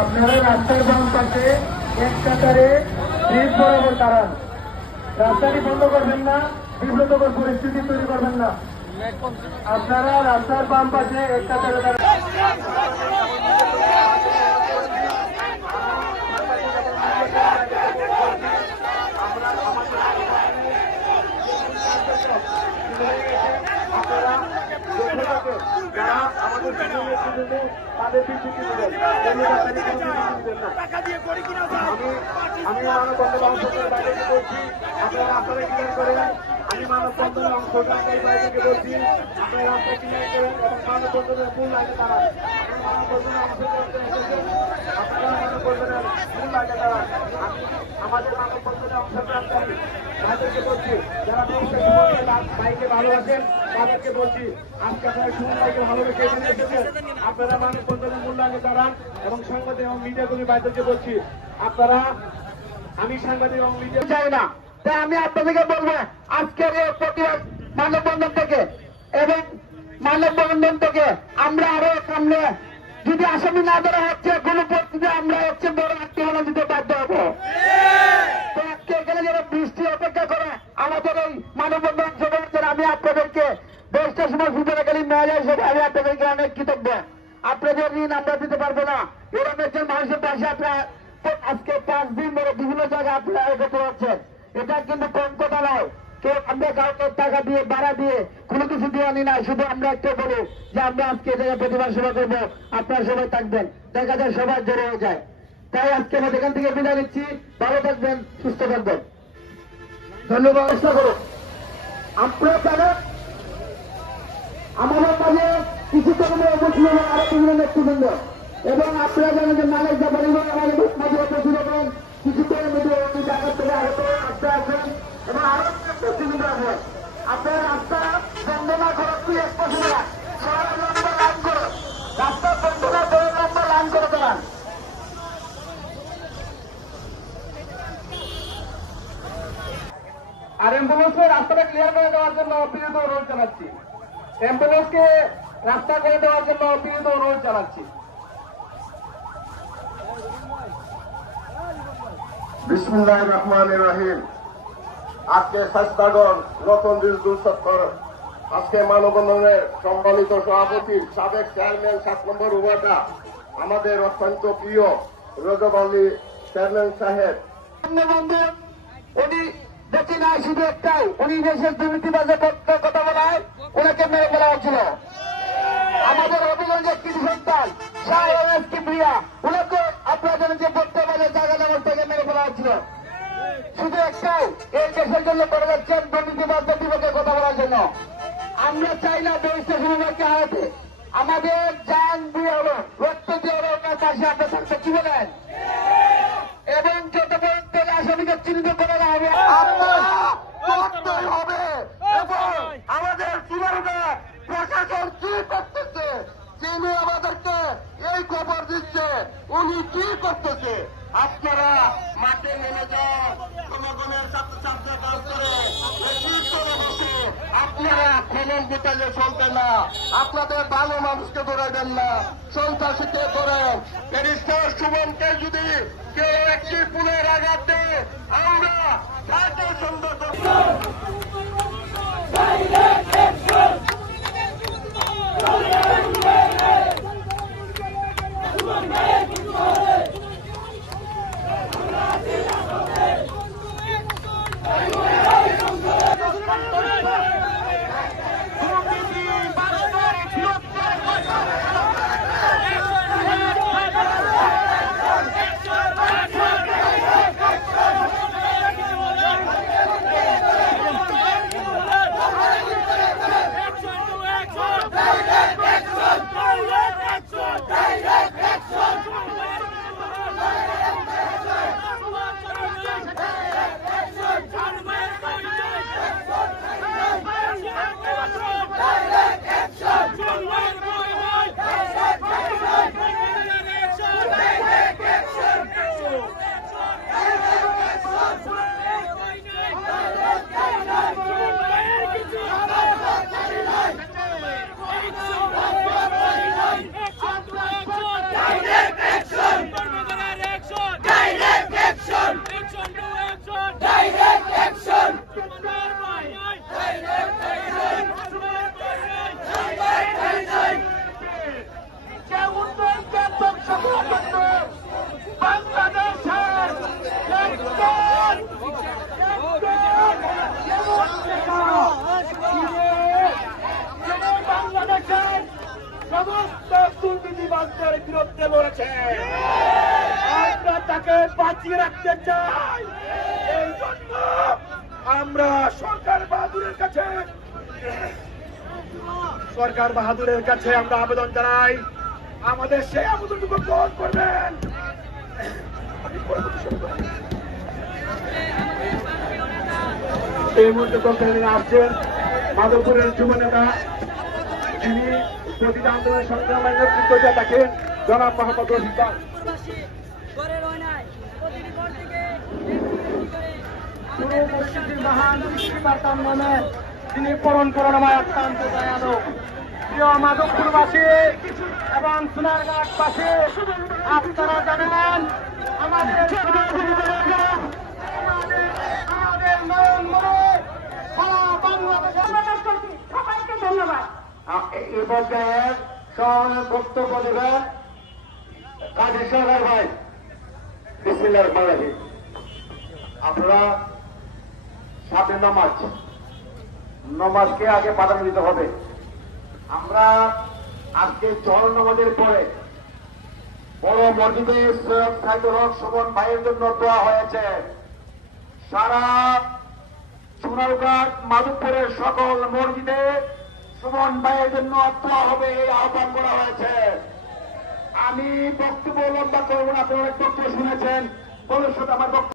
আপনারা রাস্তার বাম পাশে এক কাতারে ব্রিজ বরাবর দাঁড়ান। রাস্তাটি বন্ধ করবেন না, বিব্রতকর পরিস্থিতি তৈরি করবেন না। আপনারা রাস্তার বাম পাশে এক কাতারে দাঁড়ান। যারা আমাদের তাদের বিচ্যুতি দেবেন, আমি মানববন্ধন অংশগ্রহণের বাইরে বলছি, আপনারা রাস্তাটা ক্লিয়ার করেন। আমি মানববন্ধনের অংশগ্রহণের বাইরে বলছি, আপনারা রাস্তা ক্লিয়ার করেন এবং মানববন্ধনের মূল লাইনে দাঁড়ান। মানববন্ধনে অংশগ্রহণ এসেছেন, আপনারা মানববন্ধনের মূল লাইনে দাঁড়ান। আমাদের মানববন্ধনে অংশগ্রহণকারী তাদেরকে বলছি, যারা বাইকে ভালোবাসেন তাদেরকে বলছি, আজকে আপনারা সুমন বাইকে ভালোবেসে এখানে এসেছেন, আপনারা মানববন্ধনের মূল লাইনে দাঁড়ান। এবং সাংবাদিক এবং মিডিয়া কর্মী ভাইদেরকে বলছি, আপনারা, আমি সাংবাদিক এবং মিডিয়া চাই না, তাই আমি আপনাদেরকে বলবো আজকের এই প্রতিবাদ মানববন্ধন থেকে এবং মানববন্ধন থেকে আমরা আরো সামনে যদি আসামি না ধরা হচ্ছে কোন পরিস্থিতি আমরা হচ্ছে বড় আত্মীয় দিতে বাধ্য হবো। তো আজকে এখানে যারা বৃষ্টি অপেক্ষা করে আমাদের এই মানববন্ধন অংশগ্রহণ, আমি আপনাদেরকে 10টার সময় সুতরাকালীন মেয়াদ হিসেবে আমি আপনাদেরকে অনেক কৃতজ্ঞ। আপনাদের ঋণ আমরা দিতে পারবো না। এরকম একজন মানুষের পাশে আপনারা আজকে 5 দিন ধরে বিভিন্ন জায়গায় আপনারা একত্র হচ্ছেন, এটা কিন্তু কম কথা নয়। কেউ আমরা কাউকে টাকা দিয়ে ভাড়া দিয়ে কোনো কিছু দিয়ে আনি না, শুধু আমরা একটা বলি যে আমরা আজকে জায়গায় প্রতিবাদ সভা করবো, আপনারা সবাই থাকবেন, দেখা যায় সবাই জড়ো হয়ে যায়। তাই আজকে আমরা এখান থেকে বিদায় নিচ্ছি। ভালো থাকবেন, সুস্থ থাকবেন, ধন্যবাদ। চেষ্টা করুন আপনারা জানেন আমাদের মাঝে কিছু কর্মী উপস্থিত এবং আরো বিভিন্ন নেতৃবৃন্দ, এবং আপনারা জানেন যে মালিক ব্যাপারী আমাদের মাঝে উপস্থিত এবং কিছু কর্মী ঢাকা থেকে আগত আসতে আছেন এবং আরো নেতৃবৃন্দ আছেন। আপনারা রাস্তা বন্ধ না করে তুই এক পাশে লম্বা লাইন করো, রাস্তা বন্ধ না করে লম্বা লাইন করে দাঁড়ান। আর অ্যাম্বুলেন্সকে রাস্তাটা ক্লিয়ার করে দেওয়ার জন্য অপ্রিয়ত অনুরোধ জানাচ্ছি। অ্যাম্বুলেন্সকে রাস্তা করে দেওয়ার জন্য অপ্রিয়ত অনুরোধ জানাচ্ছি। বিসমিল্লাহির রহমানির রহিম। আজকে স্বাস্থ্যগণ নতুন দুর্সত্তর আজকে মানববন্ধনের সম্মানিত সভাপতি সাবেক চেয়ারম্যান 7 নম্বর ওয়ার্ডা আমাদের অত্যন্ত প্রিয় রজব আলী চেয়ারম্যান সাহেব, উনি বেঁচে নাই, শুধু একটাই, উনি দেশের দুর্নীতিবাজের কথা বলায় ওনাকে মেরে ফেলা হচ্ছিল। আমাদের অভিযোগের কৃষি সন্তান শাহরাজ কিবরিয়া, ওনাকে আপনারা জানেন যে বর্তমানে জায়গা জমা থেকে মেরে ফেলা হচ্ছিল। শুধু একটাই, এই দেশের জন্য করে যাচ্ছেন দুর্নীতিবাজদের বিপক্ষে কথা বলার জন্য। আমরা চাই না দেশটা সমবাদকে হারাতে, আমাদের জান দিয়ে হলো, রক্ত দিয়ে হলো ওনার পাশে আমরা থাকতে, কি বলেন? এবং যত পর্যন্ত আসামিকে চিহ্নিত করা না হবে করতেই হবে। এবং আমাদের কিভাবে প্রশাসন কি করতেছে, যিনি আমাদেরকে এই খবর দিচ্ছে উনি কি করতেছে, আপনারা মাঠে নেমে যান, জনগণের ছাত্রছাত্রীরা কাজ করে বসে আপনারা খনন গোটালে চলবে না, আপনাদের ভালো মানুষকে ধরাইবেন না, সন্ত্রাসীকে ধরেন। ব্যারিস্টার সুমনকে যদি কেউ একটি পুলের আঘাত দেয় আমরা তাকে সুন্দর সাথে লড়েছে, আমরা তাকে বাঁচিয়ে রাখতে চাই। এই জন্য আমরা সরকার বাহাদুরের কাছে আমরা আবেদন জানাই, আমাদের সেই আবেদনটুকু গ্রহণ করবেন। এই মুহূর্তে বক্তব্য আসছেন মাধবপুরের যুব নেতা, যিনি প্রতিটা আন্দোলনের সংগ্রামের নেতৃত্ব দিয়ে থাকেন, জনাব মোহাম্মদ রফিক খান। পুরো পরিস্থিতির মহান সৃষ্টিকর্তার নামে তিনি পরণ করুণাময় অত্যন্ত দয়ালু। প্রিয় মাধবপুরবাসী এবং সোনারঘাটবাসী, আপনারা জানেন আমাদের নয়ন মনে সারা বাংলাদেশের সবাইকে ধন্যবাদ। এই পর্যায়ে সভাপতির বক্তব্য দেবেন কাজী সরকার ভাই। বিসমিল্লাহির রহমানির রহিম। আপনারা সামনে নমাজকে আগে প্রাধান্য দিতে হবে। আমরা আজকে জল নামাজের পরে বড় মসজিদে সৈয়দ সাইদুর হক সুমন ভাইয়ের জন্য দোয়া হয়েছে। সারা সোনারঘাট মাধবপুরের সকল মসজিদে সুমন ভাইয়ের জন্য দোয়া হবে, এই আহ্বান করা হয়েছে। আমি বক্তব্য লম্বা করব না, আপনারা বক্তব্য শুনেছেন, ভবিষ্যৎ আমার বক্তব্য